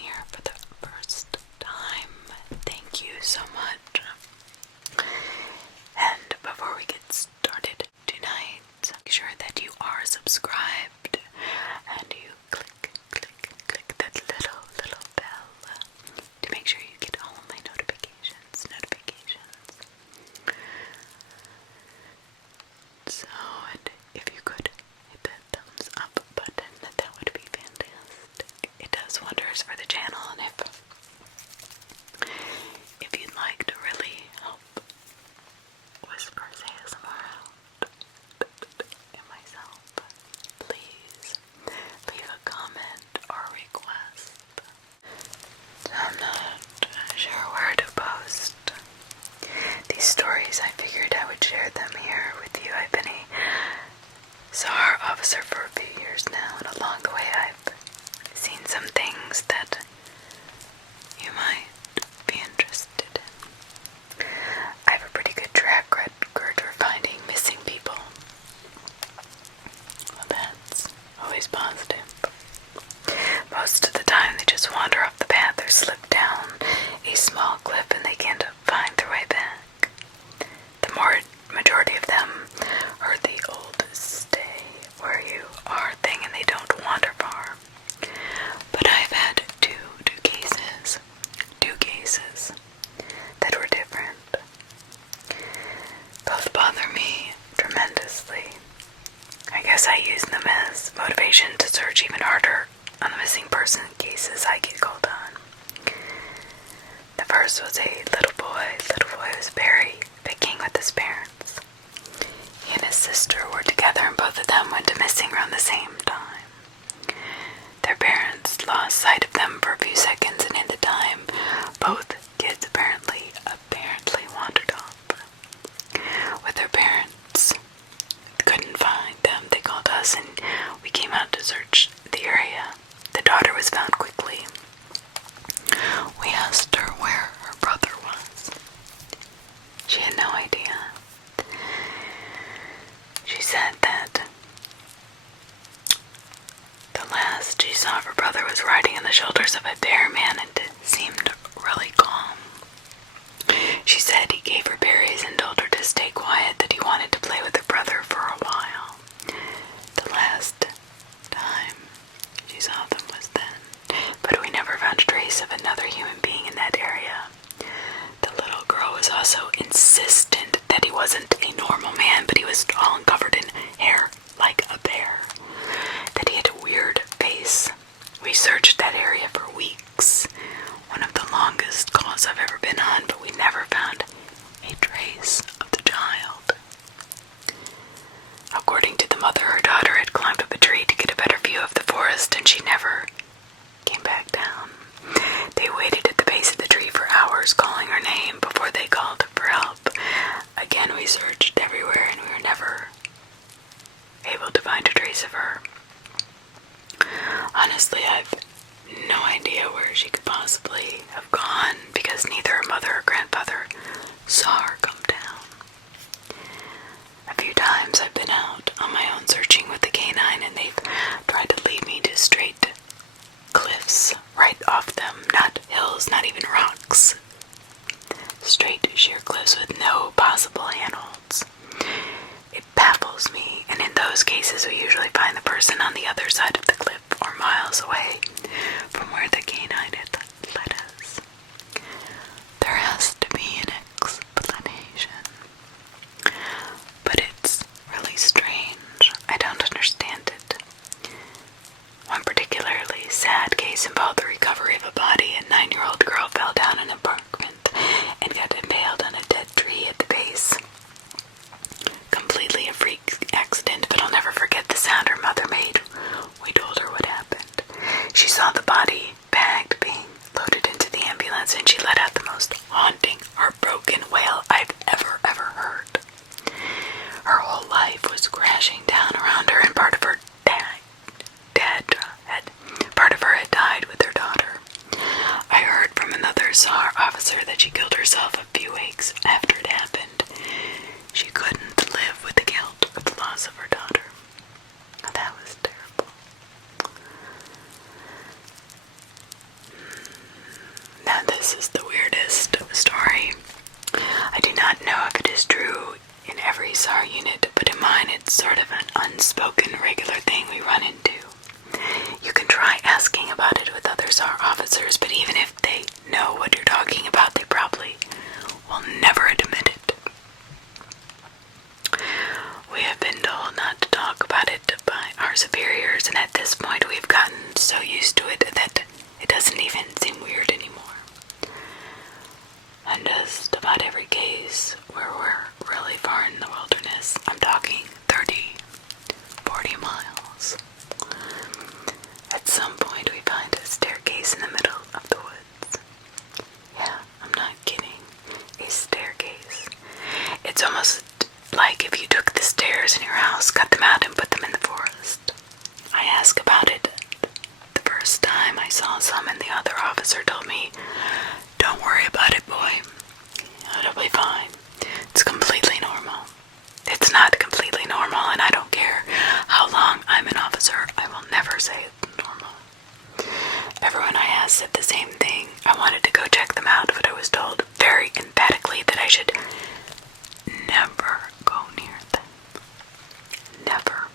here for the first time, thank you so much. And before we get started tonight, make sure that you are subscribed and you click that little bell to make sure you get all my notifications. So, and if you could hit that thumbs up button, that would be fantastic. It does wonders for the channel, and if you'd like to really help Whispers ASMR out and myself, please leave a comment or request. I'm not sure where to post these stories. I figured I would share them here with you. I've been a SAR officer for a few years now, and along the way I've seen some things that you might be interested in. I have a pretty good track record for finding missing people. Well, that's always positive. Most of the time they just wander off the path or slip down a small cliff and they can't find their way back. The majority of them are the old stay where you are thing and they don't wander far. But I've had two cases that were different. Both bother me tremendously. I guess I use them as motivation to search even harder on the missing person cases I get called on. The first was a little boy was buried picking with his parents. He and his sister were together and both of them went missing around the same time. Their parents lost sight of them for a few seconds, and in the time, both kids apparently wandered off. With their parents couldn't find them, they called us and we came out to search the area. The daughter was found quickly. We asked her where her brother was. She had no idea. She said that the last she saw of her brother was riding on the shoulders of a bear man and it seemed really calm. She said he gave her berries and told her to stay quiet, that he wanted to play with her brother for a while. The last time she saw them was then, but we never found a trace of another human being in that area. The little girl was also insistent that he wasn't a normal man, but he was all covered in hair like a bear, that he had a weird face. We searched that area for weeks, one of the longest calls I've ever been on, but we never found a trace of the child. According to the mother, her daughter had climbed up a tree to get a better view of the forest, and she never came back down. They waited at the base of the tree for hours, calling her name before they called for help. Again, we searched everywhere, and we were never able to find a trace of her. Honestly, I've no idea where she could possibly have gone, because neither her mother or grandfather saw her come down. A few times I've been out on my own searching with the canine, and they've tried to lead me to straight cliffs right off them, not hills, not even rocks. Straight sheer cliffs with no possible handholds. It baffles me, and in those cases we usually find the person on the other side of the cliff or miles away from where the canine had led us. There has to be an explanation. But it's really strange. I don't understand it. One particularly sad case involved the recovery of a body. A 9-year-old girl fell down an embankment and got impaled on a dead tree at the base. Completely a freak accident, but I'll never forget the sound her mother made. We told her what happened. She saw the body bagged being loaded into the ambulance, and she let out the most haunting, heartbroken wail I've ever heard. Her whole life was crashing down around her, and part of her had died with her daughter. I heard from another SAR officer that she killed herself a few weeks after it happened. She couldn't live with the guilt of the loss of her daughter. Now that was terrible. this is the weirdest story. I do not know if it is true in every SAR unit, but in mine it's sort of an unspoken regular thing we run into. You can try asking about it with other SAR officers, but even if they know what you're talking about, they probably will never admit it. We have been told not to talk about it by our superiors, and at this point we've gotten so used to it that it doesn't even seem weird anymore. And just about every case where we're really far in the wilderness, I'm talking 30, 40 miles, at some point we find a staircase in the middle of the woods. Yeah, I'm not kidding. A staircase. It's almost like if you took the stairs in your house, cut them out, and put them in the forest. I asked about it the first time I saw some, and the other officer told me, "Don't worry about it, boy. It'll be fine. It's completely normal." It's not completely normal, and I don't care how long I'm an officer. I will never say it's normal. Everyone I asked said the same thing. I wanted to go check them out, but I was told very emphatically that I should never go near them. Never.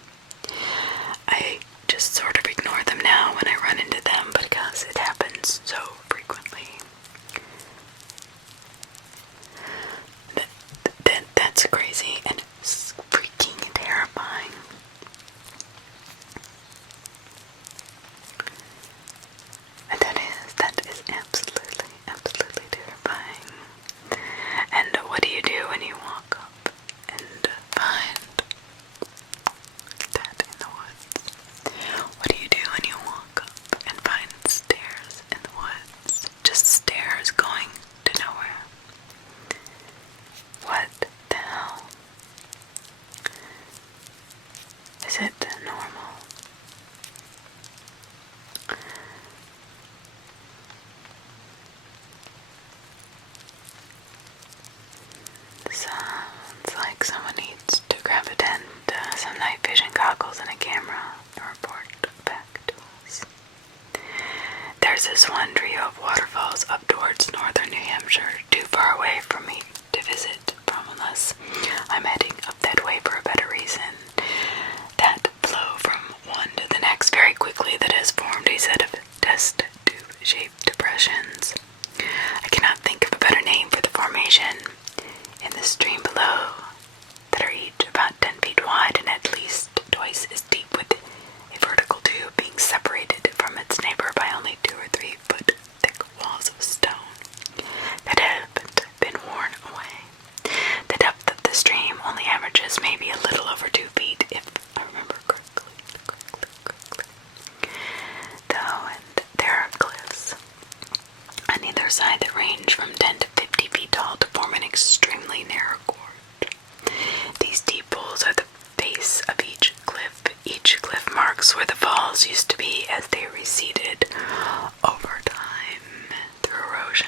I just sort of ignore them now when I run into them because it happens so frequently. That's crazy and it's freaking terrifying. And that is absolutely terrifying. And what do you do when you walk up and find that in the woods? What do you do when you walk up and find stairs in the woods? Just stairs going to nowhere. What the hell? Is it normal? Sounds like someone needs to grab a tent, some night vision goggles, and a camera and report back to us. There's this one trio of waterfalls up towards northern New Hampshire, too far away from me to visit unless I'm heading up that way for a better reason, that flow from one to the next very quickly that has formed a set of test tube-shaped depressions. I cannot think of a better name for the formation. In the stream below, that are each about 10 feet wide and at least twice as deep, with a vertical tube being separated from its neighbor by only 2 or 3 foot thick walls of stone that haven't been worn away. The depth of the stream only averages maybe a little over 2 feet, if I remember correctly. Though, and there are cliffs on either side that range from 10 to 50 feet tall to form an extremely narrow gorge. These deep pools are the base of each cliff. Each cliff marks where the falls used to be as they receded over time through erosion,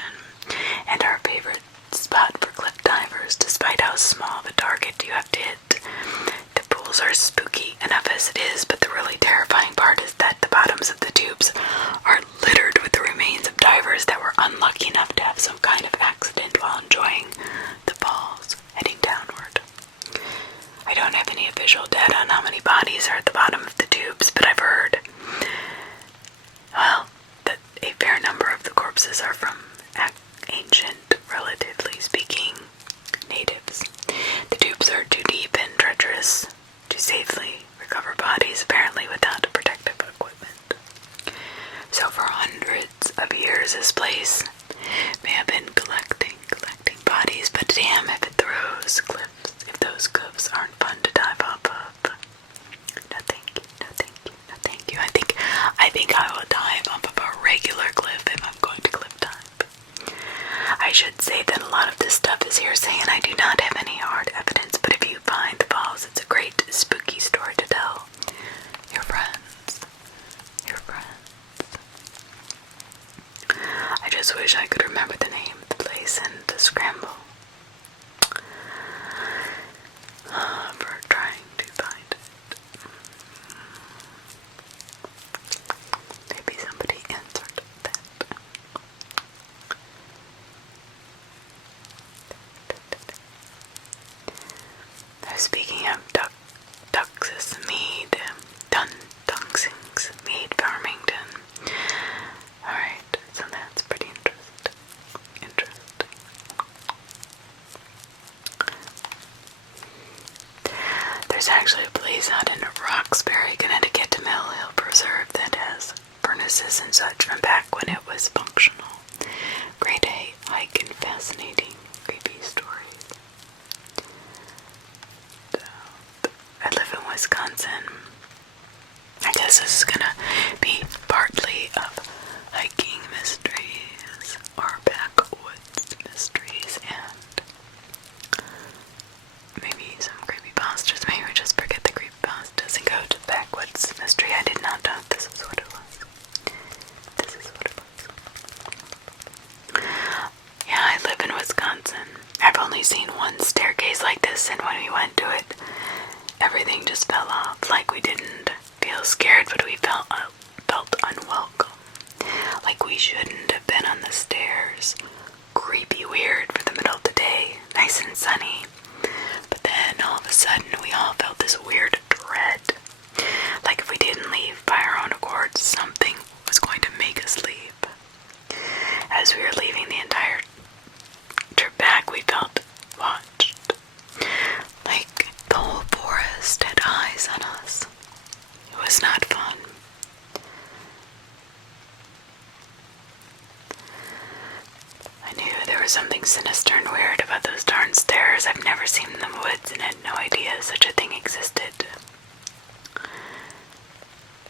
and our favorite spot for cliff divers, despite how small the target you have to hit. The pools are spooky enough as it is, but the really terrifying part is that the bottoms of the tubes are littered with the remains of divers that were unlucky enough to have some kind of accident while enjoying the falls heading downward. I don't have any official data on how many bodies are at the bottom of the tubes, but I've heard, well, that a fair number of the corpses are from ancient, relatively speaking, natives. The tubes are too deep and treacherous to safely recover bodies, apparently without protective equipment. So for hundreds of years, this place may have been collecting bodies, but damn if it throws cliffs, if those cliffs aren't fun to dive off of. No thank you, no thank you, no thank you. I think I will dive off of a regular cliff if I'm going to cliff dive. I should say that a lot of this stuff is hearsay and I do not have any hard evidence, but if you find the falls, it's a great spooky story to tell your friends. I just wish I could remember the name of the place and the scramble for trying to find it. Maybe somebody answered that. services and such from back when it was functional. Great hike and fascinating, creepy stories. I live in Wisconsin. I guess this is gonna be partly of hiking mysteries or backwoods mysteries and maybe some creepypastas. Maybe we just forget the creepypastas and go to backwoods mystery. I did not know this is what it was. This is what it was. Yeah, I live in Wisconsin. I've only seen one staircase like this, and when we went to it, everything just fell off. Like we didn't feel scared, but we felt unwelcome. Like we shouldn't have been on the stairs. Creepy weird for the middle of the day, nice and sunny. But then all of a sudden we all felt this weird dread. Like if we didn't leave by our own accord, something was going to make us leave. As we were leaving the entire trip back, we felt watched. Like the whole forest had eyes on us. It was not fun. I knew there was something sinister and weird about those darn stairs. I've never seen them in the woods and had no idea such a thing existed.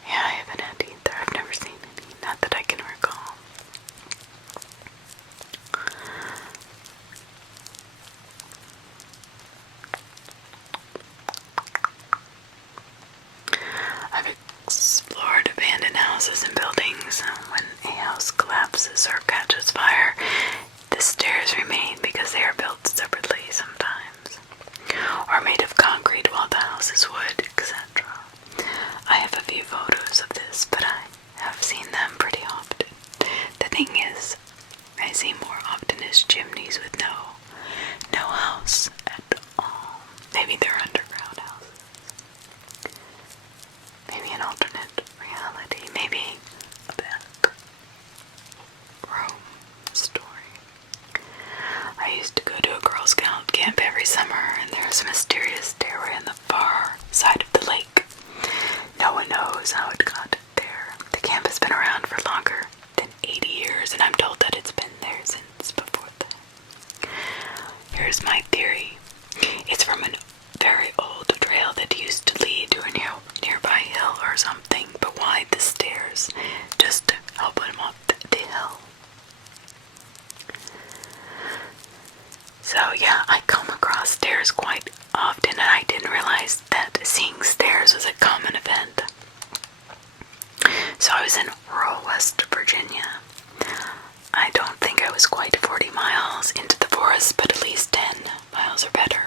Yeah, I haven't had either. I've never seen any. Not that I can recall. I've explored abandoned houses and buildings. When a house collapses or catches fire, the stairs remain because they are built separately sometimes, or made of concrete while the house is wood, etc. I have a few photos of this, but I have seen them pretty often. The thing is, I see more often as chimneys with no house at all. Maybe they're underground houses. Maybe an alternate reality. Maybe a back room story. I used to go to a Girl Scout camp every summer, and there's a mysterious stairway on the far side of the lake. No one knows how it got there. The camp has been around for longer than 80 years, and I'm told that it's been there since before then. Here's my theory. It's from a very old trail that used to lead to a nearby hill or something, but why the stairs? Just to help him up the hill. So yeah, I come across stairs quite often, and I didn't realize that seeing stairs was a common event. So I was in rural West Virginia. I don't think I was quite 40 miles into the forest, but at least 10 miles or better.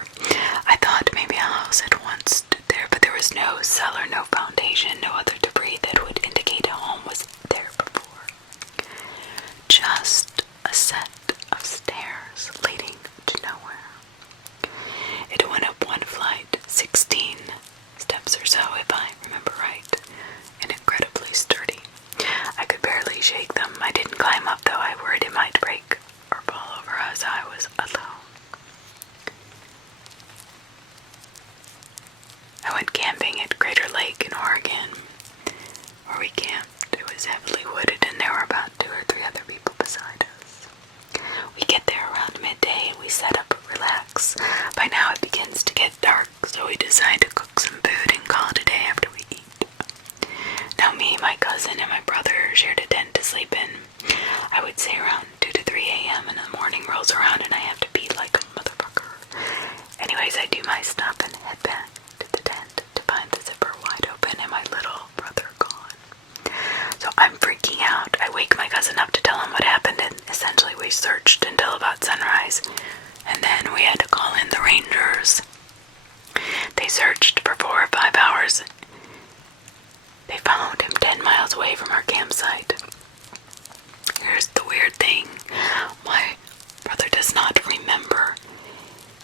I thought maybe a house had once stood there, but there was no cellar, no foundation, no other debris that would indicate a home was there before. Just a set of stairs leading to nowhere. It went up one flight, 16 steps or so if I remember right, and incredibly sturdy. I could barely shake them. I didn't climb up though. I worried it might break or fall over as I was alone. I went camping at Crater Lake in Oregon, where we camped. It was heavily wooded, and there were about 2 or 3 other people beside us. We get there around midday, and we set up, relax. By now it begins to get dark, so we decide to cook some food and call it a day after we eat. Now me, my cousin, and my brother shared a tent to sleep in. I would say around 2 to 3 a.m. and the morning rolls around and I have to pee like a motherfucker. Anyways, I do my stuff and head back to the tent to find the zipper wide open and my little brother gone. So I'm freaking out. I wake my cousin up to tell him what happened, and essentially we searched until about sunrise, and then we had to call in the rangers. They searched for 4 or 5 hours. They found him 10 miles away from our campsite. Here's the weird thing. My brother does not remember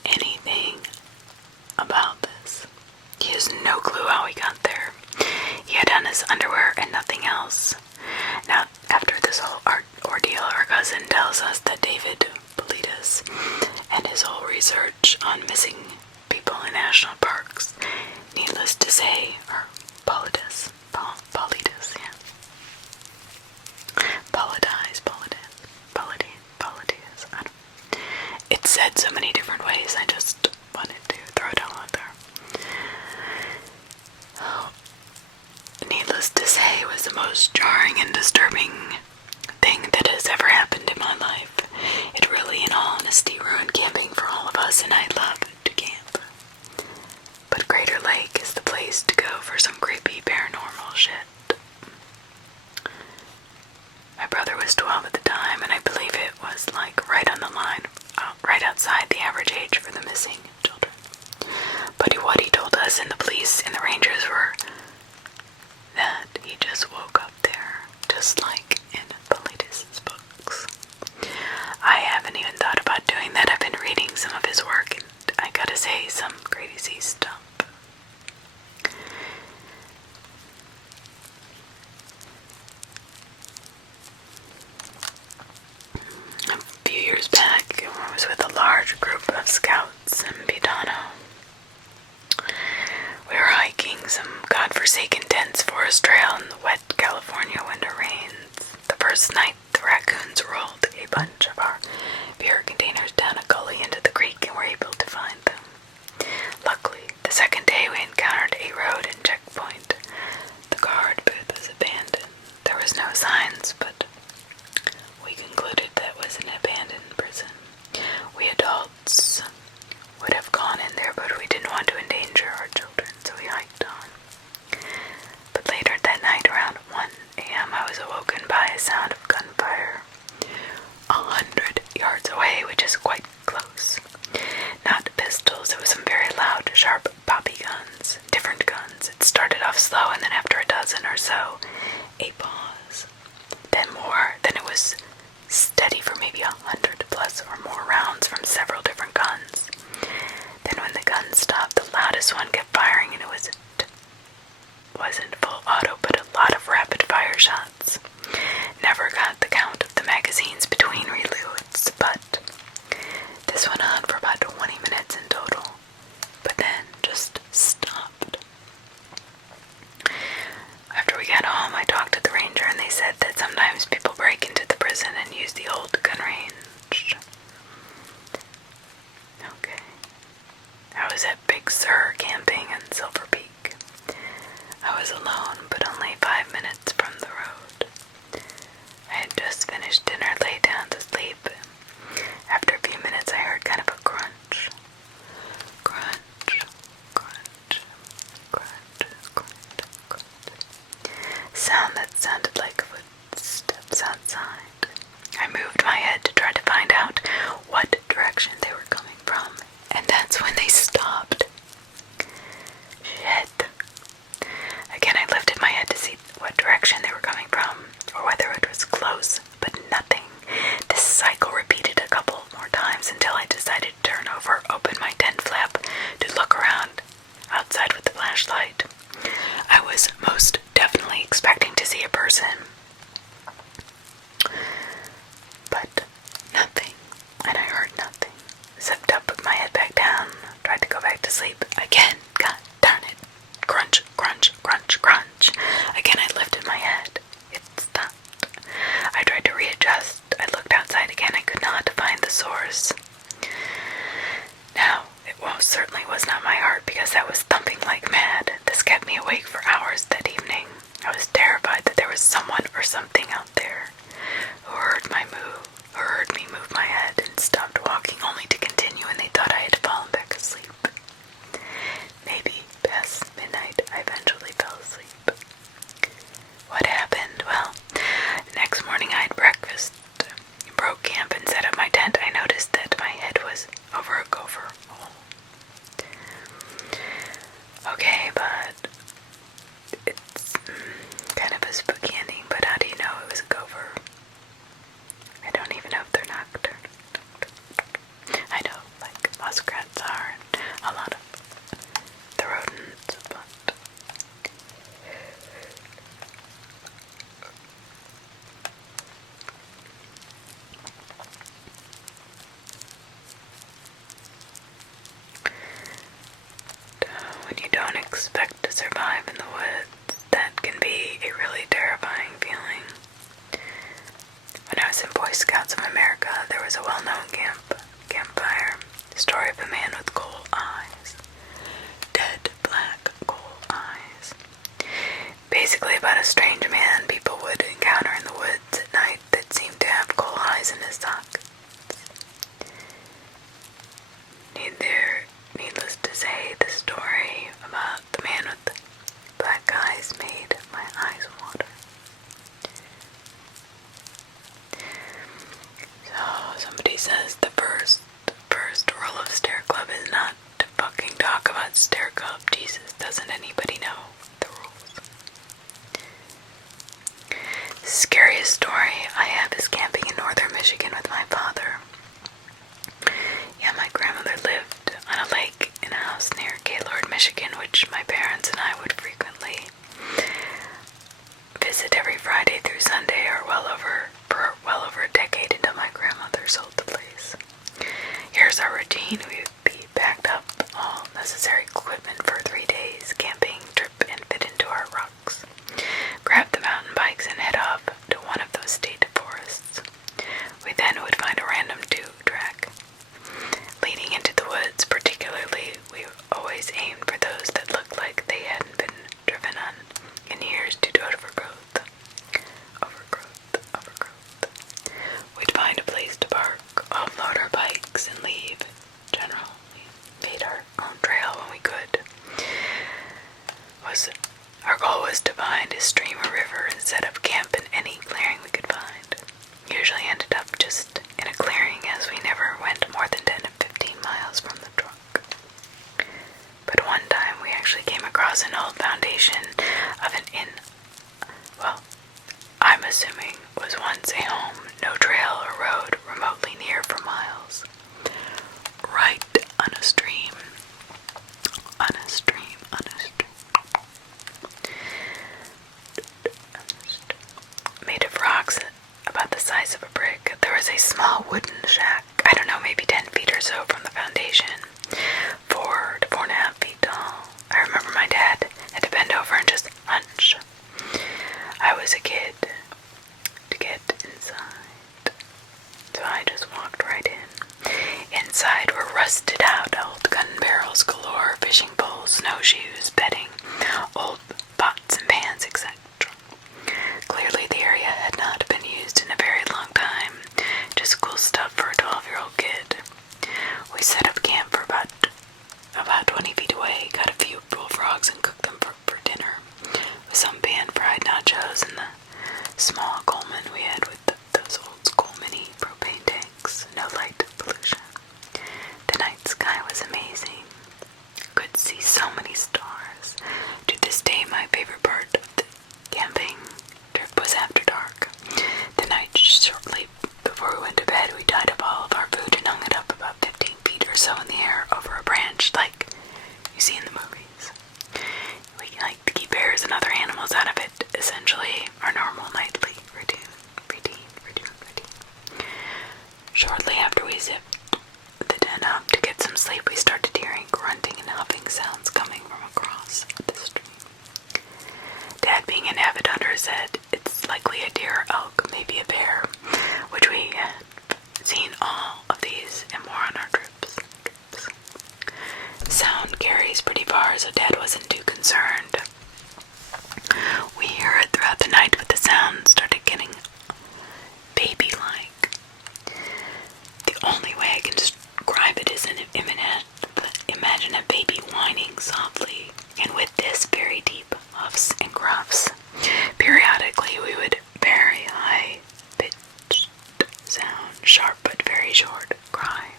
anything about this. He has no clue how he got there. He had on his underwear and nothing else. Now, after this whole ordeal, our cousin tells us that David Politis and his whole research on missing people in national parks, needless to say, or Politis, yeah. had so many different ways, I just wanted to throw it all out there. Oh, needless to say, it was the most jarring and disturbing thing that has ever happened in my life. It really, in all honesty, ruined camping for all of us, and I love to camp. But Crater Lake is the place to go for some creepy paranormal shit. My brother was 12 at the time, and I believe it was like right on the line, right outside the average age for the missing children. But what he told us, and the police and the rangers, were that he just woke up there, just like in the latest books. I haven't even thought about doing that. I've been reading some of his work, and I gotta say, some crazy stuff. A few years back, I was with a large group of scouts in Bidano. We were hiking some godforsaken dense forest trail in the wet California winter rains. The first night, the raccoons rolled a bunch of our beer containers down a gully into the creek and were able to find them. Luckily, the second day we encountered a road and checkpoint. The guard booth was abandoned. There was no signs, but we concluded that was an abandoned prison. We adults would have gone in there, but we didn't want to endanger our children, so we hiked on. But later that night, around 1 a.m., I was awoken by a sound of gunfire 100 yards away, which is quite close. Not pistols, it was some very loud, sharp poppy guns, different guns. It started off slow, and then after a dozen or so, a pause. Then more, then it was steady for maybe 100 plus or more rounds from several different guns. Then when the gun stopped, the loudest one kept firing, and it wasn't full auto, but a lot of rapid fire shots. Never got the count of the magazines between reloads, but this went on for about 20 minutes in total, but then just stopped. After we got home, I talked to the ranger, and they said that sometimes people break into the prison and use the old gun range. Okay. I was at Big Sur camping in Silver Peak. I was alone, but only 5 minutes from the road. I had just finished dinner, lay down to sleep. After a few minutes, I heard kind of a crunch. Crunch, crunch, crunch, crunch, crunch. Sound that sounded like footsteps outside. I moved my head to try to find out what direction they were coming from, and that's when they stopped. Shit. Again, I lifted my head to see what direction they were coming from, or whether it was close, but nothing. This cycle repeated a couple more times until I decided to turn over, open my tent flap to look around outside with the flashlight. I was most definitely expecting to see a person, but nothing, and I heard nothing. Zipped up, put my head back down, tried to go back to sleep. Again, god darn it. Crunch, crunch, crunch, crunch. Again, I lifted my head. It stopped. I tried to readjust. I looked outside again. I could not find the source. Now, it most certainly was not my heart, because that was thumping like mad. This kept me awake for hours that evening. I was terrified that there was someone or something out there who heard me move my head and stopped walking, only to continue, and they thought I had fallen back asleep. Maybe past midnight, I eventually fell asleep. What happened? Well, the next morning I had breakfast, broke camp, and set up my tent. I noticed that my head was over a gopher hole. Okay, but it's kind of a spooky ending, but how do you know it was a gopher? scariest story I have is camping in northern Michigan with my father. Yeah, my grandmother lived on a lake in a house near Gaylord, Michigan, which my parents and I would frequently visit every Friday through Sunday, or for well over a decade, until my grandmother sold the place. Here's our routine. We would be packed up all necessary equipment for 3 days camping trip and fit into our rucks. Grab the mountain bikes and head off to one of those state forests. We then would find a random track leading into the woods. Particularly, we always aimed for those that looked like they hadn't been driven on in years due to overgrowth. We'd find a place to park, offload our bikes, and leave. Generally, made our own trail when we could. Our goal was to find a stream or river and set up camp in any clearing we could find. Usually ended up just in a clearing, as we never went more than 10 to 15 miles from the truck. But one time we actually came across an old foundation of an inn. Well, I'm assuming was once a home, no trail or road remotely near for miles. Right on a stream. Made of rocks about the size of a brick, there was a small wooden shack, I don't know, maybe 10 feet or so from the foundation, 4 to 4.5 feet tall. I remember my dad had to bend over and just hunch. I was a kid to get inside, so I just walked right in. Inside were rusted out old gun barrels galore, fishing poles, snowshoes, bedding, old pots and pans, etc. Clearly the area had not been used in a very long time. Just cool stuff for a 12-year-old kid. We set up camp for about 20 feet away, got a few bullfrogs and cooked them for dinner, with some pan-fried nachos and the small Coleman we had with those old school mini propane tanks. No light pollution. The night sky was amazing. Could see so many stars. To this day, my favorite part of the camping trip was after dark. The night shortly before we went to bed, we tied up all of our food and hung it up about 15 feet or so in the air over a branch, like you see in the movies. We like to keep bears and other animals out of it. Essentially, our normal nightly routine. Shortly after we zipped the tent up to get some sleep, we started hearing grunting and huffing sounds coming from across the stream. Dad, being an avid hunter, said it's likely a deer, elk, maybe a bear, which we had seen all of these and more on our trips. Sound carries pretty far, so Dad wasn't too concerned. We hear it throughout the night, but the sound started getting baby-like. The only way I can describe it is imagine a baby whining softly, and with this very deep huffs and gruffs. Periodically we would very high-pitched sound, sharp but very short cry.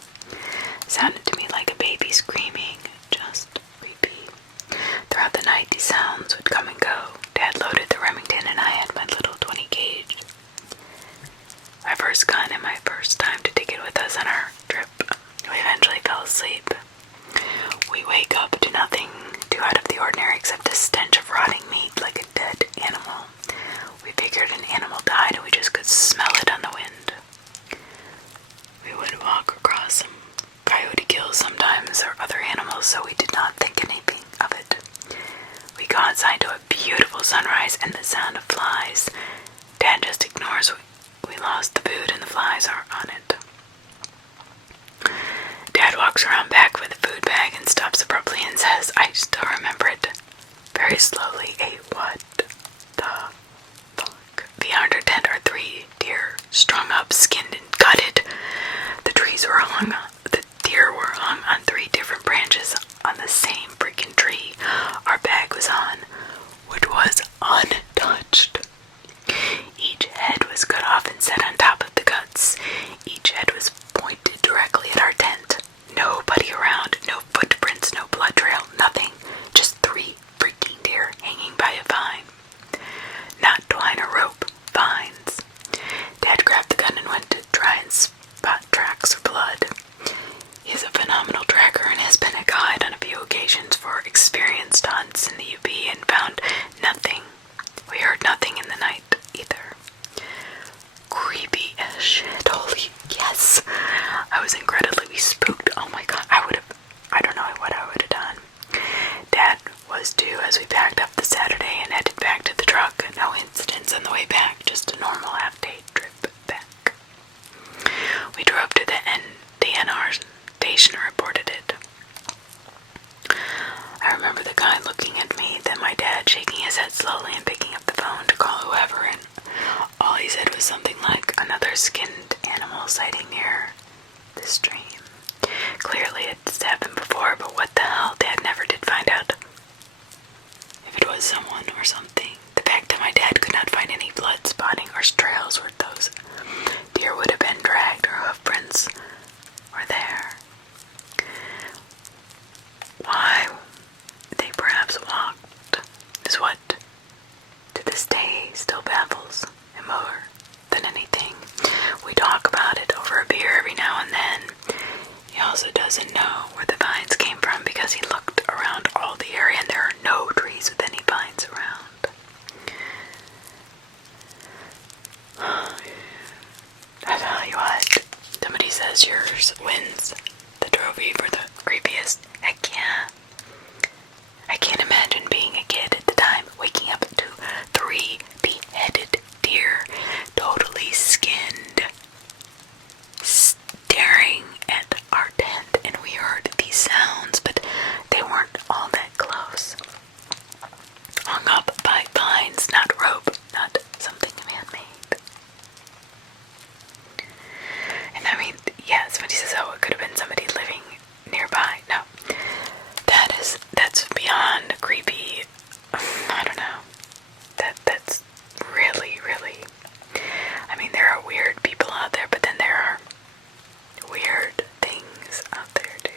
Sounded to me like a baby screaming, just repeat. Throughout the night these sounds would come and go. Dad loaded the Remington and I had my little 20 gauge. My first gun and my first time to take it with us on our trip. We eventually fell asleep. We wake up to nothing too out of the ordinary except the stench of rotting meat like a dead animal. We figured an animal died and we just could smell it on the wind. We would walk across some coyote kills sometimes or other animals, so we did not think anything of it. We go outside to a beautiful sunrise and the sound of flies. Dad just ignores we lost the food and the flies are on it. Dad walks around back with a food bag and stops abruptly and says, I still remember it, very slowly, what the fuck? Behind our tent are 3 deer, strung up, skinned and gutted. The deer were hung on 3 different branches on the same freaking tree our bag was on, which was untouched. Each head was cut off and set on top of the guts. Each head was pointed directly at our tent. Nobody around, no footprints, no blood trail, nothing. Just 3 freaking deer hanging by a vine. way back, just a normal half-day trip back. We drove to the DNR station and reported it. I remember the guy looking at me, then my dad shaking his head slowly and picking up the phone to call whoever, and all he said was something like another skinned animal sighting near the stream. Clearly it's happened before, but what the hell, Dad never did find out if it was someone or something. The fact that my dad could not find any blood spotting or trails where those deer would have been dragged or hoof prints were there. Why they perhaps walked is what to this day still baffles him more than anything. We talk about it over a beer every now and then. He also doesn't know where the vines came from because he looked around all the area and there are no trees with any vines around. I tell you what, somebody says yours wins the trophy for the creepiest. Heck yeah. I can't imagine being a kid at the time, waking up to 3 beheaded deer, totally skinned, staring at our tent, and we heard these sounds, but they weren't all that close. Hung up by vines, not rope, not something man-made. And I mean, yeah, somebody says, oh, it could have been somebody living nearby. No, that's beyond creepy. I don't know. That's really, really, I mean, there are weird people out there, but then there are weird things out there too.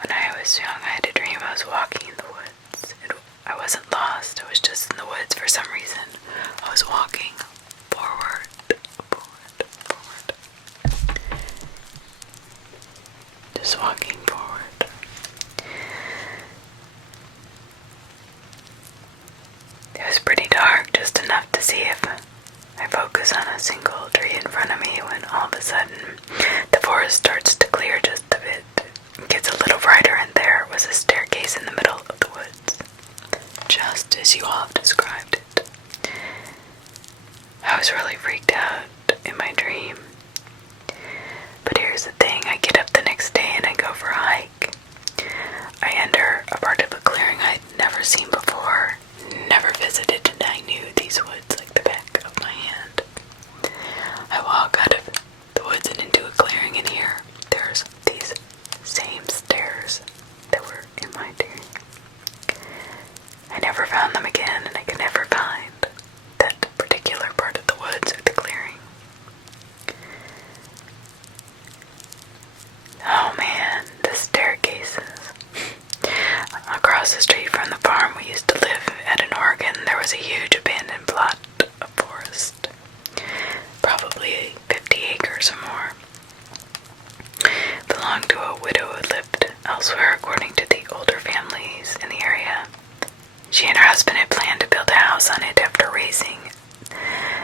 When I was young, I had a dream I was walking in the woods. I wasn't lost, I was just in the woods for some reason. I was walking forward. Just walking forward. It was pretty dark, just enough to see if I focus on a single tree in front of me when all of a sudden the forest starts to clear just a bit. It gets a little brighter and there was a staircase in the middle of the woods, just as you all have described it. I was really freaked out in my dream. But here's the thing, I get up the next day and I go for a hike. I enter a part of a clearing I'd never seen before, never visited, and I knew these woods like the back of my hand. I walk out of the woods and into a clearing, and here, there's these same stairs that were in my dream. I never found them again, and I could never find that particular part of the woods or the clearing. Oh man, the staircases. Across the street from the farm we used to live at in Oregon, there was a huge abandoned plot of forest. Probably 50 acres or more. Belonged to a widow who lived elsewhere according to the older families in the area. She and her husband had planned to build a house on it after raising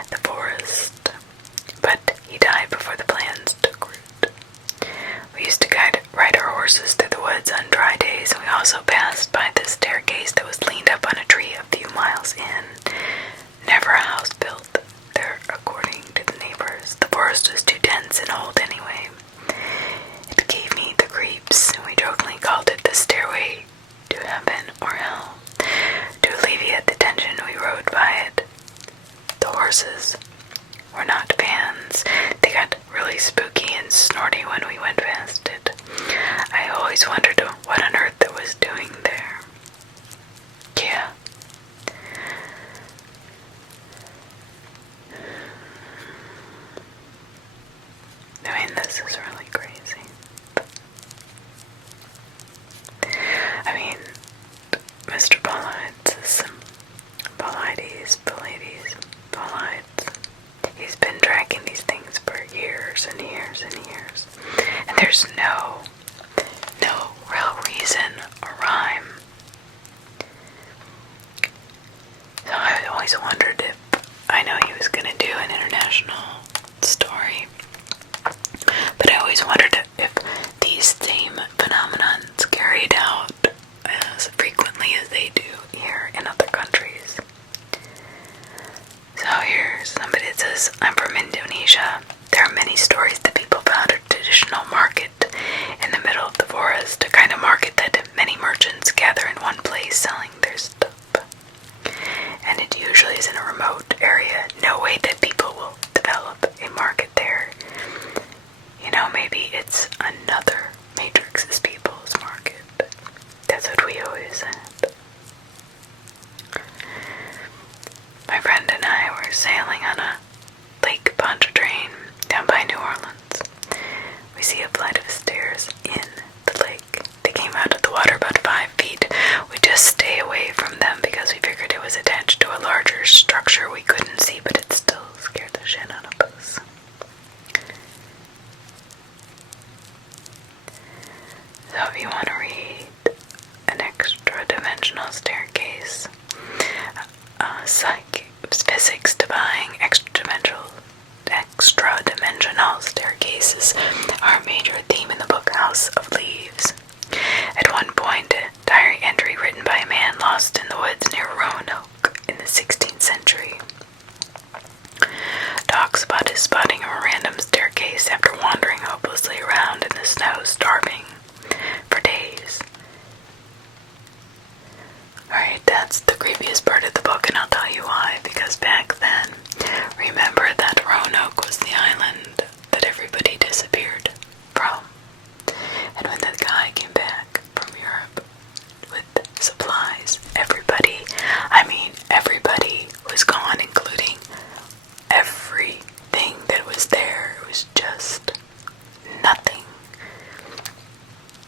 the forest, but he died before the plans took root. We used to ride our horses through the woods on dry days, and we also passed by this staircase that was leaned up on a tree a few miles in. Never a house built there, according to the neighbors. The forest was too dense and old anyway. It gave me the creeps, and we jokingly called it the stairway to heaven or hell. To alleviate the tension, we rode by it. The horses were not fans. They got really spooky and snorty when we went past it. I always wondered what on earth it was doing there. Yeah. I mean, this is really crazy. I mean, Mr. Paulides, he's been tracking these things for years and years and years. And there's no real reason or rhyme. So I always wondered if, I know he was going to do an international story, but I always wondered if these same phenomenons carried out as frequently as they do Alright, that's the creepiest part of the book, and I'll tell you why. Because back then, remember that Roanoke was the island that everybody disappeared from. And when that guy came back from Europe with supplies, everybody was gone, including everything that was there. It was just nothing.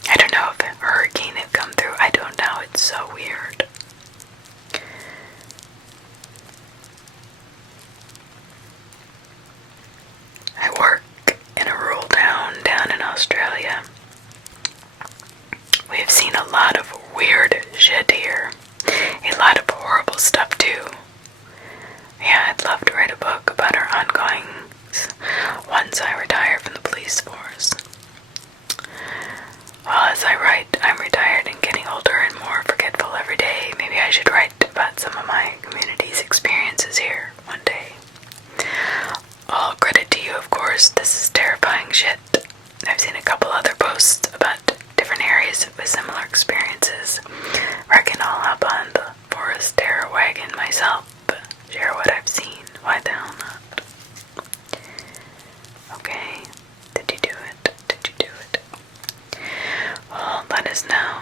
I don't know if a hurricane had come through. I don't know. It's so weird. I work in a rural town down in Australia. We have seen a lot of weird shit here. A lot of horrible stuff too. Yeah, I'd love to write a book about our ongoings once I retire from the police force. Well, as I write, I'm retired and getting older and more forgetful every day. Maybe I should write about some of my community's experiences here one day. All credit to you, of course. This is terrifying shit. I've seen a couple other posts about different areas with similar experiences. Reckon I'll hop on the forest terror wagon myself. Share what I've seen. Why the hell not? Okay. Did you do it? Did you do it? Well, let us know.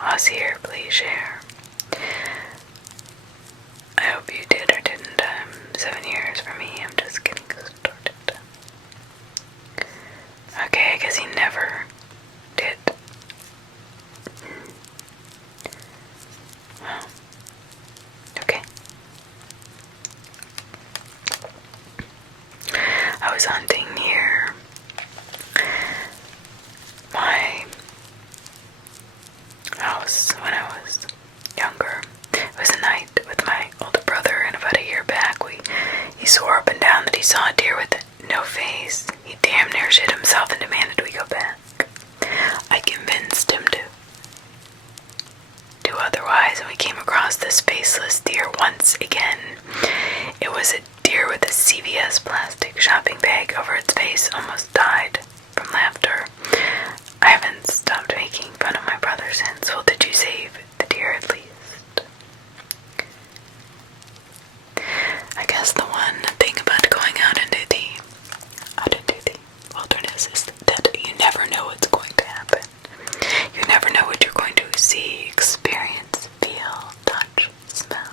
Us here, please share. I hope you did or didn't. 7 years for me. I'm just getting started. Okay, I guess he never did. Well, okay. I was hunting near my house when I was younger. It was a night with my older brother, and about a year back, he swore up and down that he saw a deer with no face. He damn near shit himself and demanded we go back. I convinced him to do otherwise, and we came across this faceless deer once again. It was a deer with a CVS plastic shopping bag over its face. Almost died from laughter. I haven't stopped making fun of my brother since. Well, did you save the deer at least? I guess the one thing about going out into the wilderness is that you never know what's going to happen. You never know what you're going to see, experience, feel, touch, smell.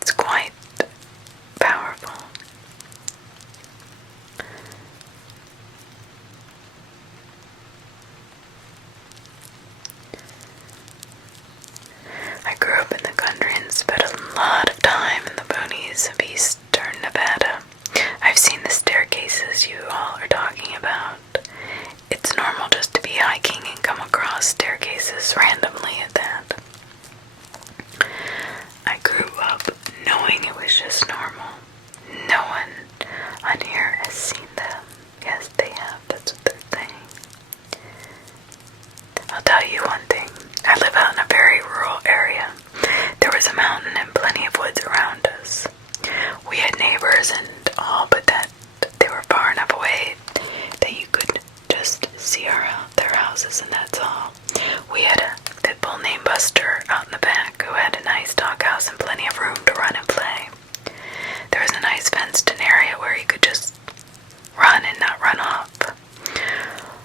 It's quite powerful. I grew up in the country and spent a lot of time in the boonies of eastern Nevada. I've seen the staircases you all are talking about. It's normal just to be hiking and come across staircases randomly at that. I grew up knowing it was just normal. No one on here has seen them. Yes, they have. That's what they're saying. I'll tell you one thing. I live out in a very rural area. There was a mountain and plenty of woods around us. We had neighbors and all, but that they were far enough away that you could just see their houses, and that's all. We had a pit bull named Buster out in the back who had a nice doghouse and plenty of room to run and play. There was a nice fenced-in area where he could just run and not run off.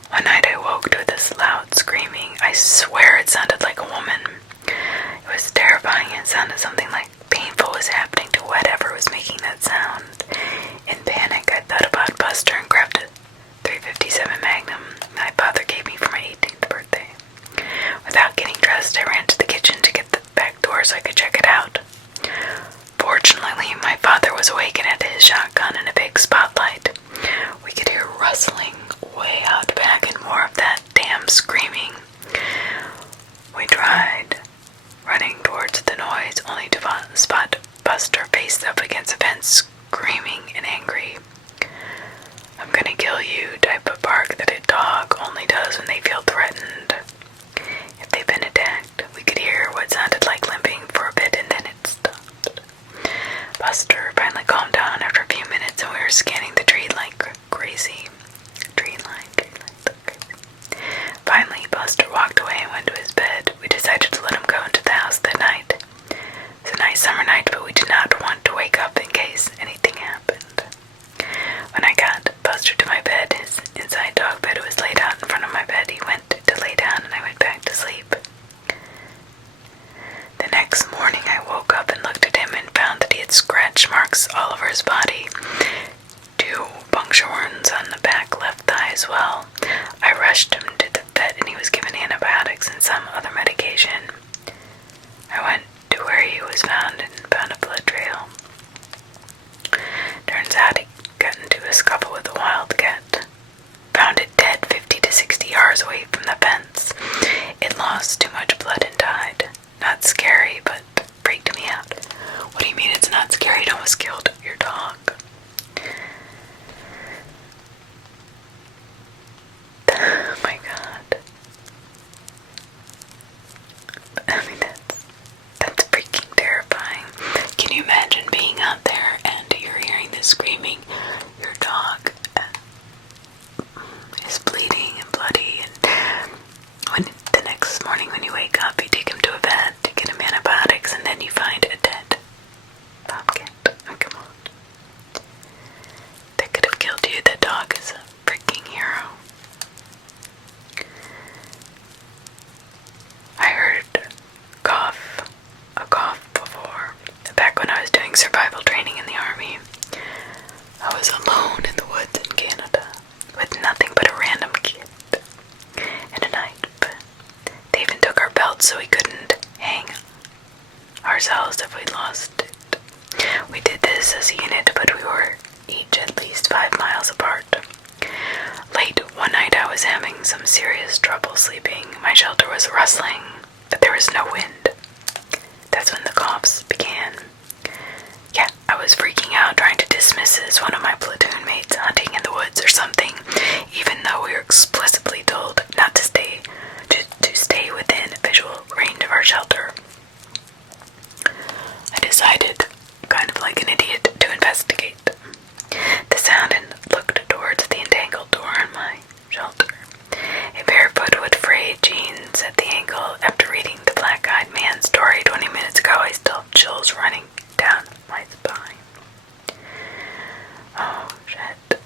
One night I woke to this loud screaming. I swear it sounded like a woman. It was terrifying. It sounded something like painful was happening to whatever was making that sound. In panic, I thought about Buster and grabbed a .357 Magnum my father gave me for my 18th birthday. Without getting dressed, I ran to the kitchen to get the back door so I could check it out. Fortunately, my father was awake and had his shotgun and a big spotlight. We could hear rustling way out back and more of that damn screaming. We tried running towards the noise, only to spot Buster faced up against a fence, screaming and angry. I'm investigation. I went to where he was found and found a blood trail. Turns out he got into a scuffle with a wildcat. Found it dead 50 to 60 yards away from the fence. It lost too much blood and died. Not scary, but freaked me out. What do you mean it's not scary? It almost killed your dog. Oh my god. I mean, that's freaking terrifying. Can you imagine being out there and you're hearing this screaming? Your dog is bleeding and bloody, and when the next morning when you wake up, you take him to a vet to get him antibiotics, and then you find a dead bobcat. Oh, come on. That could have killed you. The dog is a freaking hero. I heard a cough before. Back when I was doing survival training in the army, I was alone in the woods in Canada with nothing but a random kid and a knife. They even took our belts so we couldn't hang ourselves if we lost it. We did this as a unit, but we were each at least 5 miles apart. Late one night I was having some serious trouble sleeping. My shelter was rustling, but there was no wind. That's when the coughs began. Yeah, I was freaking out, trying to dismiss it as one of my platoon mates hunting in the woods or something, even though we were explicitly told not to stay within visual range of our shelter. I decided, kind of like an idiot, to investigate the sound and looked towards the entangled door in my shelter. A barefoot with frayed jeans at the ankle. After reading the black-eyed man story 20 minutes ago, I still have chills running down my spine. Oh, shit.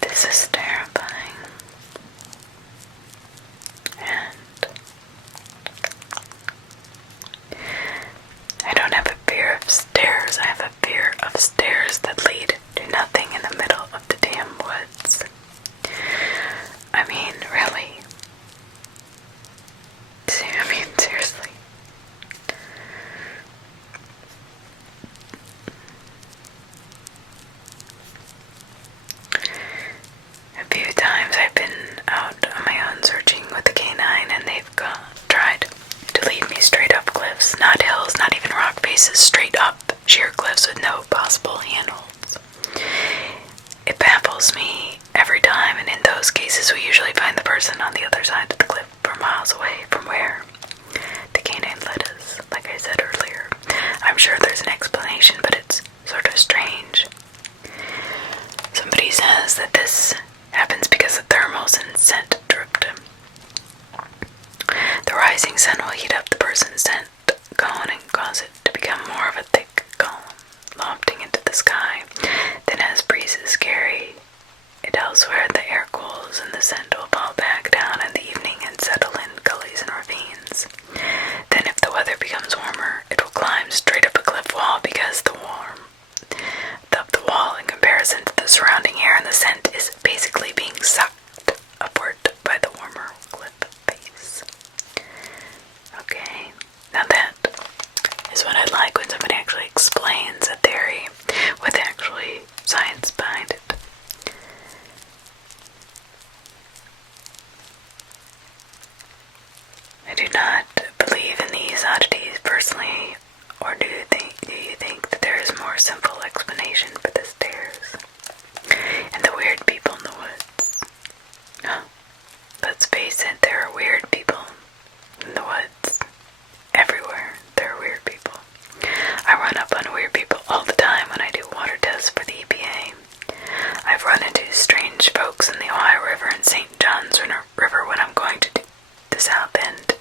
This is terrifying. And I don't have a fear of stairs. I have a fear of stairs that lead to nothing in the middle of the damn woods. I mean, really. Seriously. A few times I've been out on my own searching with the canine, and they've tried to lead me straight up cliffs. Not hills, not even rock faces, straight up sheer cliffs with no possible handholds. It baffles me every time, and in those cases we usually find the person on the other side of the cliff for miles away from where the canine led us. Like I said earlier, I'm sure there's an explanation, but it's sort of strange. Somebody says that this happens because the thermals and scent dripped. The rising sun will heat up the person's scent cone and cause it to become more of a thick column, lofting into the sky. Then as breezes carry it elsewhere, the air cools and the scent will fall back down in the evening and settle in gullies and ravines. Then if the weather becomes warmer, it will climb straight up a cliff wall because the wall in comparison to the surrounding air, and the scent is basically being sucked upward by the warmer cliff face. Okay, now that is what I like, when somebody actually explains a theory with actually science behind it. I do not believe in these oddities personally, or do you think that there is a more simple explanation for the stairs and the weird people in the woods? No, let's face it, there are weird people in the woods. Everywhere there are weird people. I run up on weird people all the time when I do water tests for the EPA. I've run into strange folks in the Ohio River and St. John's River when I'm going to the South End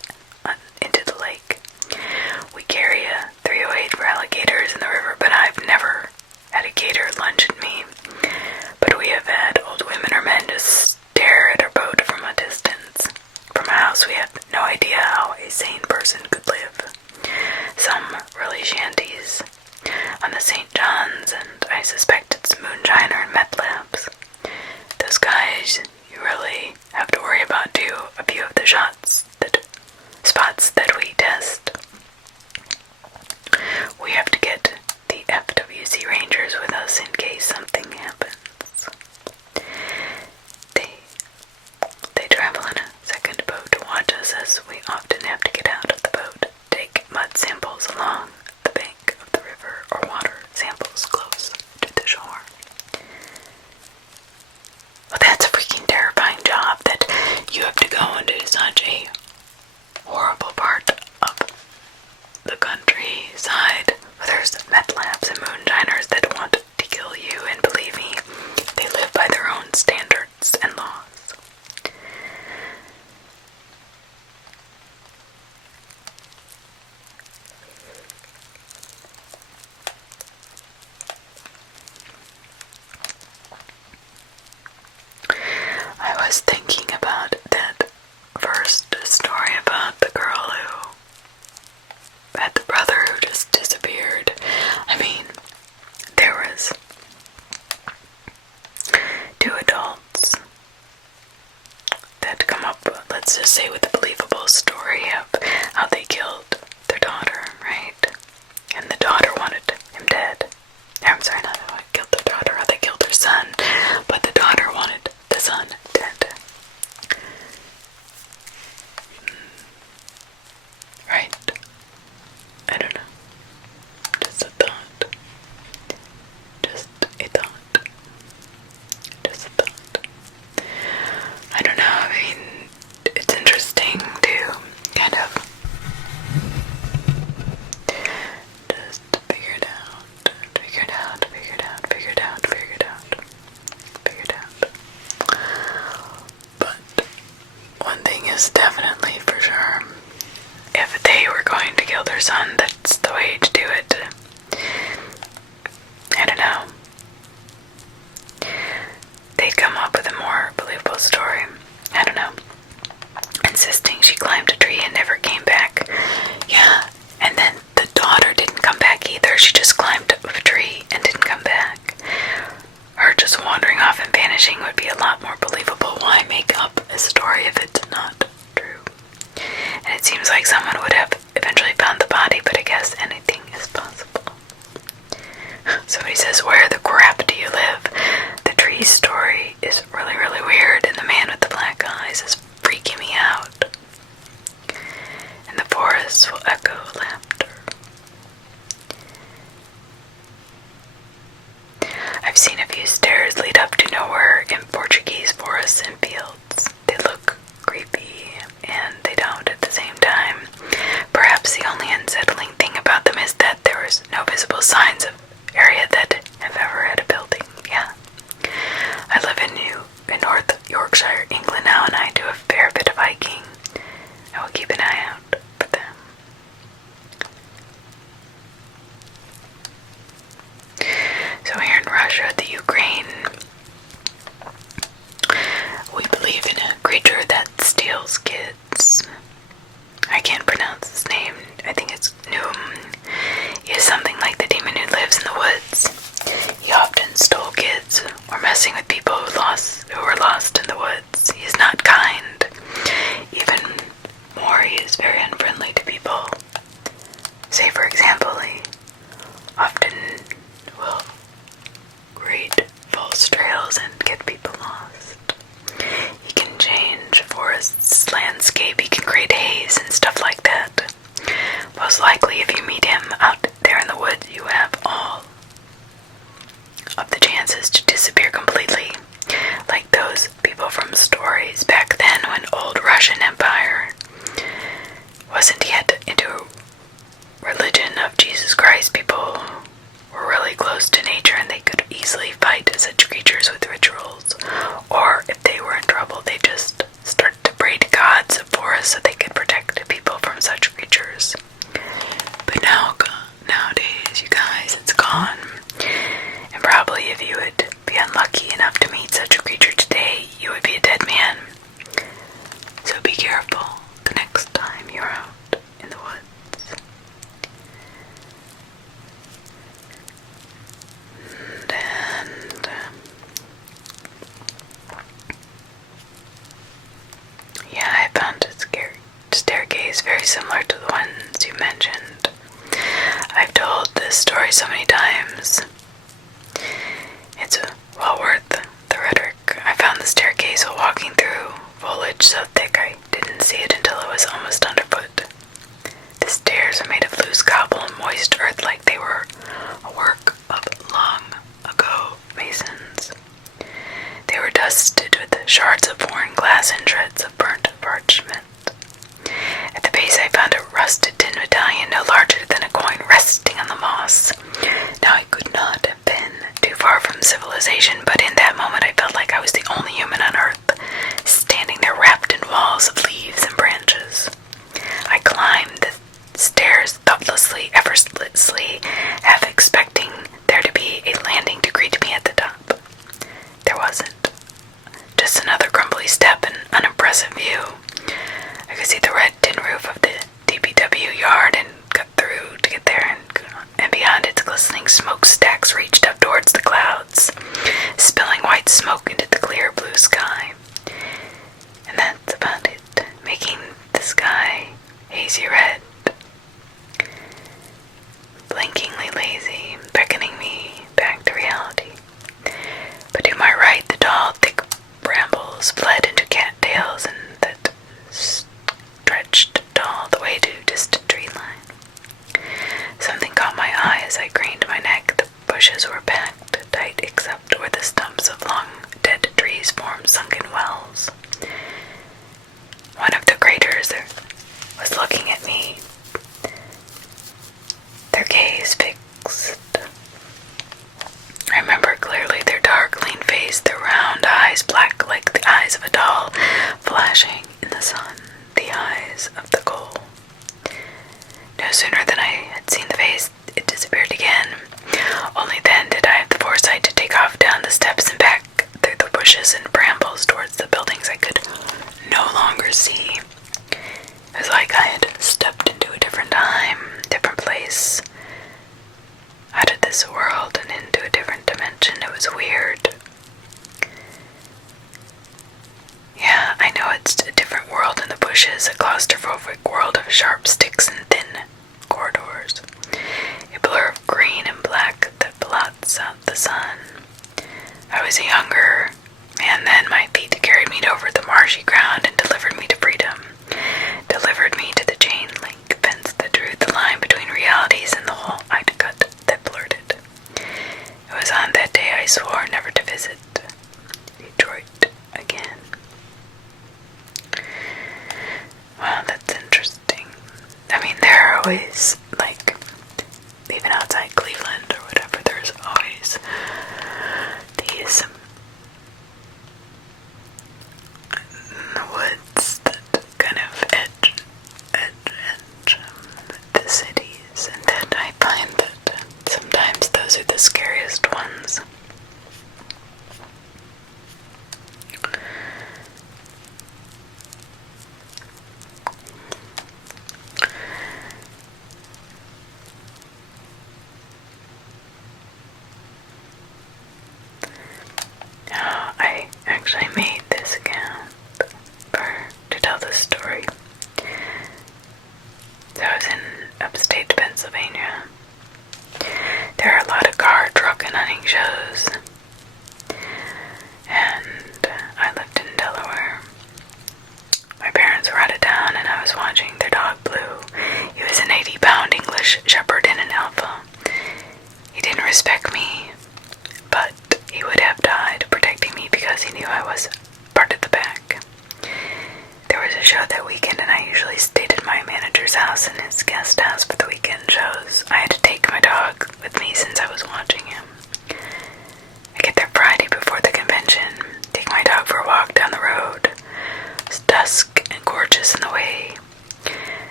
hillbilly shanties on the St. John's, and I suspect it's moonshiner and meth labs. Those guys, you really have to worry about too. A few of the spots that we test. We have to get the FWC Rangers with us in case something happens. They travel in a second boat to watch us, as we often have to get out of the boat, take mud samples along the bank of the river, or water samples close to the shore. Well, that's a freaking terrifying job that you have to go into such a horrible part of the countryside where there's meth labs and moonshiners that want to kill you, and believe me, they live by their own standards and laws. I was thinking about that first story about the girl who had the brother who just disappeared. I mean, there was 2 adults that come up, let's just say, with a believable story of how they killed their daughter, right? And the daughter wanted him dead. I'm sorry, not how they killed their daughter, how they killed their son, but the daughter wanted the son dead. Right? I don't know. Just a thought. Just a thought. Just a thought. I don't know, I mean, it's interesting to kind of just figure it out. But one thing is definitely for sure. If they were going to kill their son, that's the way to do it. I don't know. They'd come up with a more believable story. I don't know. Insisting she climbed a tree and never came back. Yeah, and then the daughter didn't come back either. She just climbed up a tree and didn't come back. Her just wandering off and vanishing would be a lot more believable. Why make up a story if it's not true? And it seems like someone would have eventually found the body, but I guess anything is possible. Somebody says, where the crap do you live? The tree story is really, really weird, and the man with the black eyes is freaking me out. And the forest will echo laughter. I've seen a few stairs lead up to nowhere in Portuguese forests and fields. They look creepy, and they don't at the same time. Perhaps the only unsettling thing about them is that there is no visible signs of area that have ever had a building. Yeah. I live in North Yorkshire, England now, and I do a fair bit of hiking. I will keep an eye out for them. So here in Russia, the Ukraine, we believe in a creature that steals kids. I can't pronounce his name. I think it's Noom. He is something like the demon who lives in the woods. He often stole kids or messing with people who were lost in the woods. He is not kind. Even more, he is very unfriendly to people. Say, for example, he often will create false trails and get people lost. He can change forests, landscape, he can create haze and stuff like that. Most likely, if you meet him out there in the woods, you have all of the chances to disappear completely, like those people from stories back then when old Russian Empire wasn't yet into religion of Jesus Christ. People were really close to nature and they could easily fight such creatures with rituals, or if they were in trouble, they just started to pray to gods of forests so they could protect people from such creatures. But nowadays, you guys, it's gone. And probably if you would be unlucky enough to meet such a creature today, you would be a dead man. So be careful the next time you're out in the woods. story so many times. It's well worth the rhetoric. I found the staircase while walking through foliage so thick I didn't see it until it was almost underfoot. The stairs are made of loose cobble and moist earth like they were a work of long ago masons. They were dusted with shards of foreign glass and shreds of burnt parchment. At the base I found a rusted tin medallion no larger than a coin resting on the moss. Now I could not have been too far from civilization, but in that moment I felt like I was the only human on earth, standing there wrapped in walls of leaves and branches. I climbed the stairs thoughtlessly, effortlessly, half expecting there to be a landing to greet me at the top. There wasn't. Just another crumbly step and unimpressive view. I could see the red tin roof of the DPW yard and cut through to get there, and beyond its glistening smokestacks reached up towards the clouds, spilling white smoke into the clear blue sky. And that's about it, making the sky hazy red, blinkingly lazy, beckoning me back to reality. But to my right, the tall, thick brambles bled into cattails and that stretched all the way to distant tree line. Something caught my eye as I craned my neck. The bushes were packed tight except where the stumps of long dead trees formed sunken wells. One of the graders was looking at me, their gaze fixed. I remember clearly their dark, lean face, their round eyes, black like the eyes of a doll, flashing in the sun, the eyes of the coal. No sooner than I had seen the face, it disappeared again. Only then did I have the foresight to take off down the steps and back through the bushes and brambles towards the buildings I could no longer see. It was like I had stepped into a different time, different place, out of this world and into a different dimension. It was weird. Yeah, I know it's a different world in the bushes, a claustrophobic world of sharp sticks and thin corridors. A blur of green and black that blots out the sun. I was a younger man then. My feet carried me over the marshy ground and delivered me to freedom. Delivered me to the chain link fence that drew the line between realities and the hole I'd cut that blurred it. It was on that day I swore never to visit Detroit again. Wow, that's interesting. I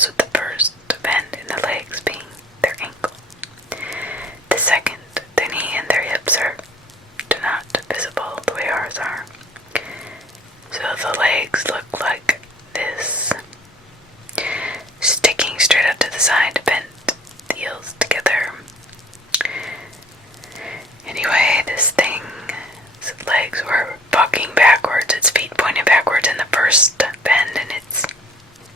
toes, with the first bend in the legs being their ankle. The second, their knee and their hips are not visible the way ours are. So the legs look like this, sticking straight up to the side, bent the heels together. Anyway, this thing's legs were walking backwards, its feet pointed backwards in the first bend, and its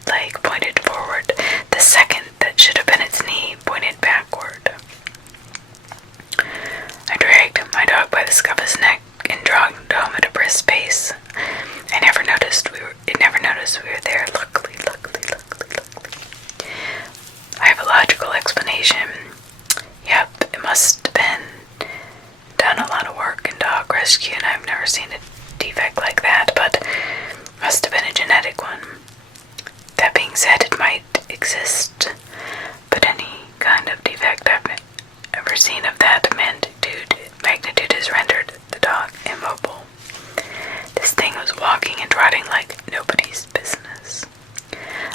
leg pointed forward. The second, that should have been its knee, pointed backward. I dragged my dog by the scruff of his neck and jogged home at a brisk pace. It never noticed we were there. Luckily. I have a logical explanation. Yep, it must have been done a lot of work in dog rescue, and I've never seen a defect like that, but must have been a genetic one. That being said, it might exist, but any kind of defect I've ever seen of that magnitude has rendered the dog immobile. This thing was walking and trotting like nobody's business.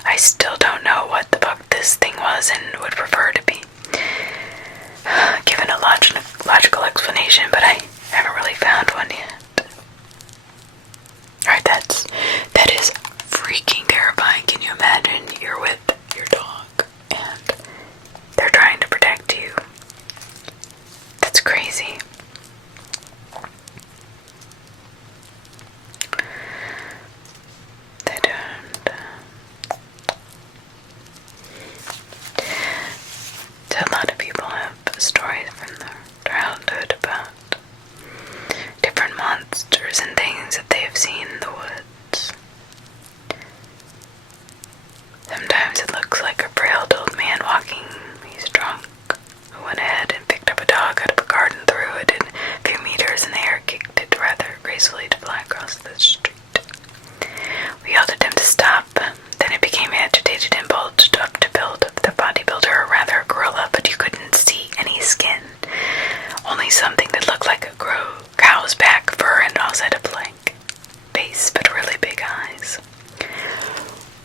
I still don't know what the fuck this thing was and would prefer to be given a logical explanation, but I haven't really found one yet. Alright, that is freaking terrifying. Can you imagine you're with your dog and they're trying to protect you? That's crazy. A lot of people have stories from their childhood about different monsters and things that they have seen in the woods. Sometimes it looks like a frail old man walking. He's drunk, who went ahead and picked up a dog out of a garden, threw it in a few meters in the air, kicked it rather gracefully to fly across the street. We yelled at him to stop. Then it became agitated and bulged up to build the bodybuilder, or rather a gorilla, but you couldn't see any skin. Only something that looked like a cow's back fur, and also had a blank face but really big eyes.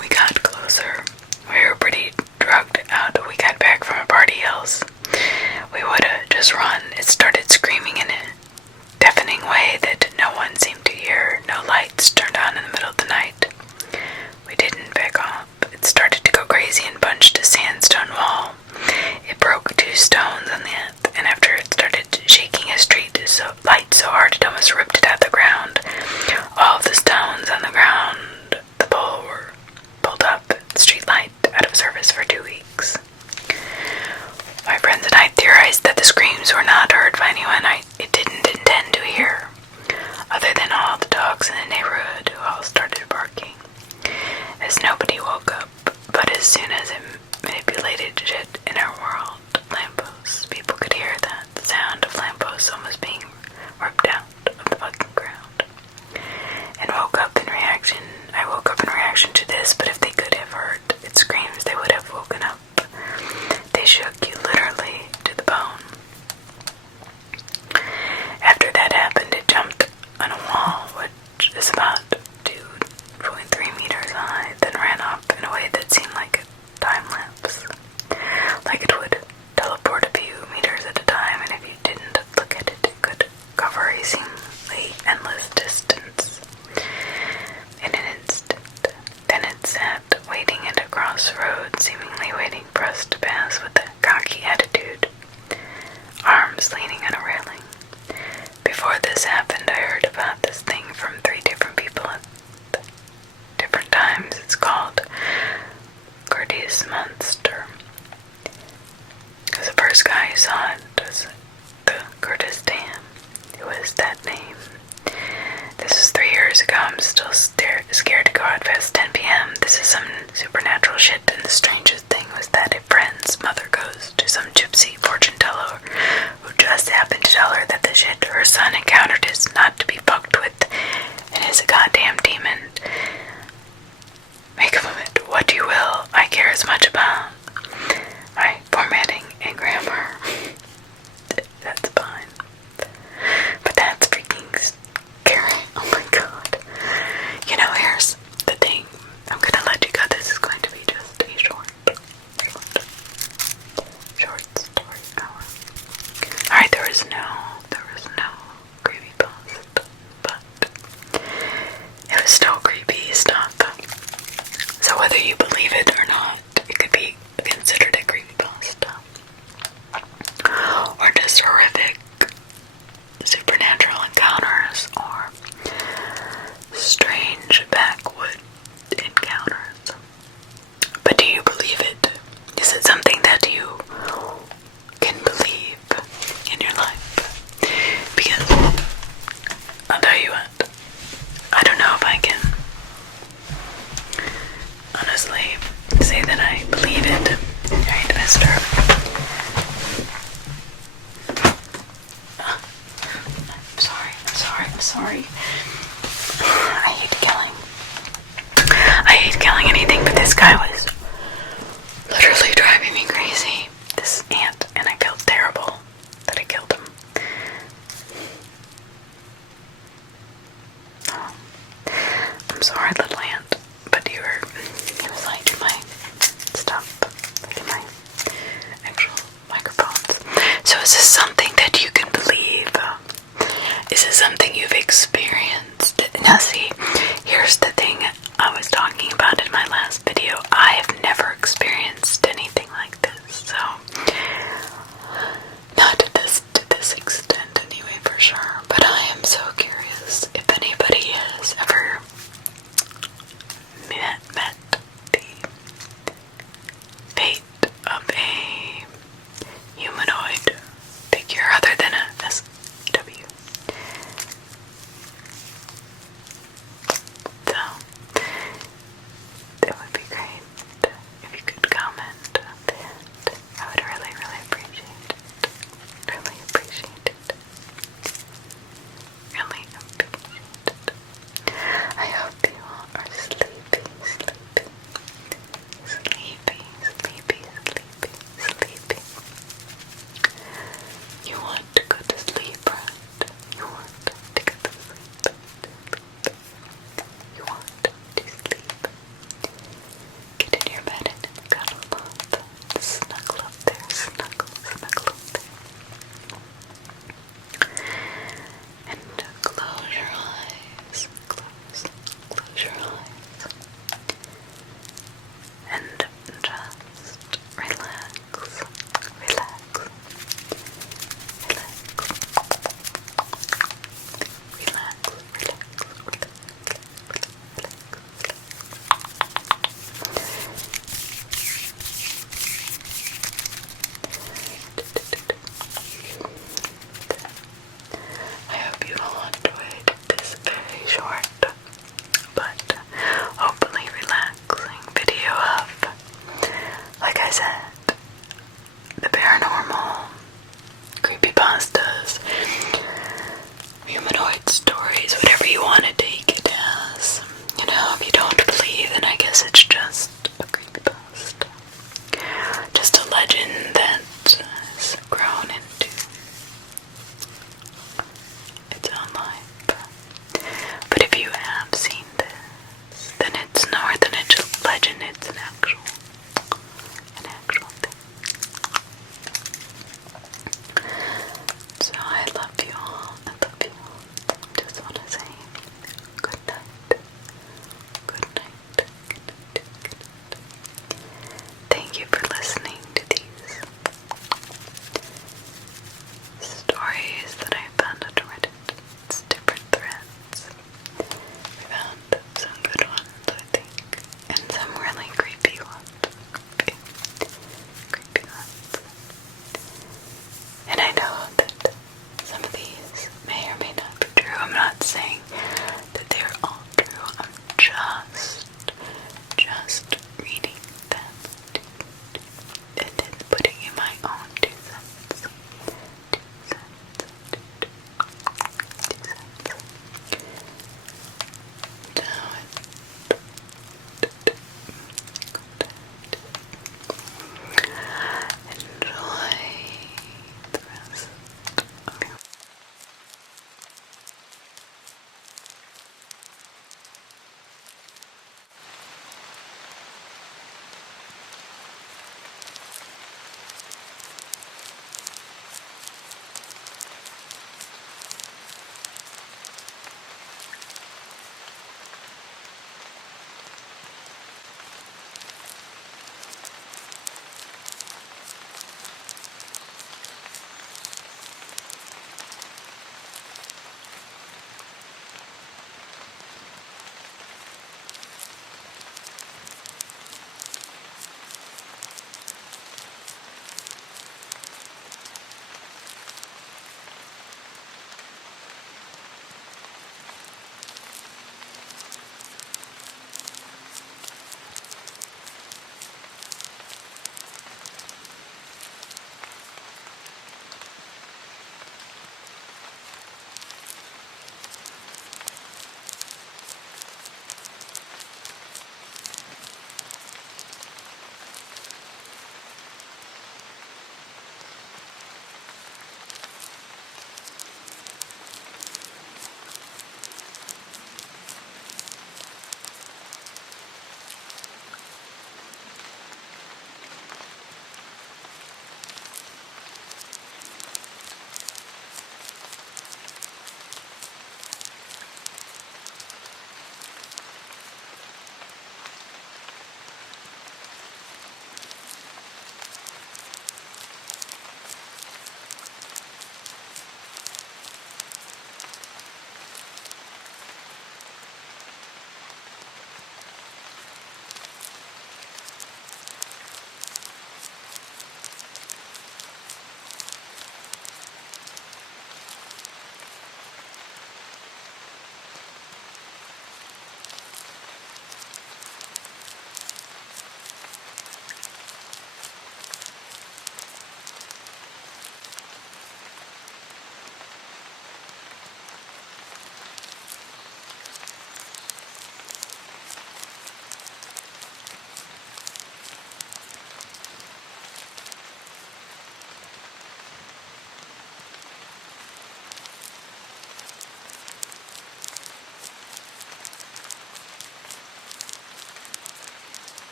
We got closer. We were pretty drugged out. We got back from a party else. We would have just run. It started screaming in a deafening way that no one seemed to hear. No lights turned on in the middle of the night. We didn't back off. It started to go crazy and punched a sandstone wall. It broke 2 stones on that, and after it started shaking a street light so hard it almost ripped it out of the ground. All of the stones on the ground, the pole, were pulled up. The street light out of service for 2 weeks. My friends and I theorized that the screams were not heard by anyone it didn't intend to hear, other than all the dogs in the neighborhood who all started barking, as nobody woke up. But as soon as it manipulated shit in our world, lampposts, people could hear that sound of lampposts almost being ripped out of the fucking ground, and woke up in reaction. I woke up in reaction to this, but if they could have heard its screams, they would have woken up. They shook you literally to the bone. After that happened, it jumped on a wall, which is about 2.3 meters high, then ran off in a way that seemed like a time lapse. Like it would teleport a few meters at a time, and if you didn't look at it, it could cover a seemingly endless distance in an instant. Then it sat waiting at a crossroad, seemingly waiting for us to pass with a cocky attitude, arms leaning on a railing. Before this happened, I heard about this thing from 3 different people at different times. It's called Gordy's Monster. Because the first guy who saw it was the Curtis Dam. It was that name. This was 3 years ago. I'm still scared to go out past 10 p.m. This is some supernatural shit, and the strangest thing was that a friend's mother goes to some gypsy fortune teller who just happened to tell her that the shit her son encountered is not to be fucked with and is a goddamn demon. Make of it what you will. I care as much about my formatting and grammar. That's fine. But that's freaking scary. Oh my god. You know, here's the thing. I'm gonna let you go. This is going to be just a short So it's a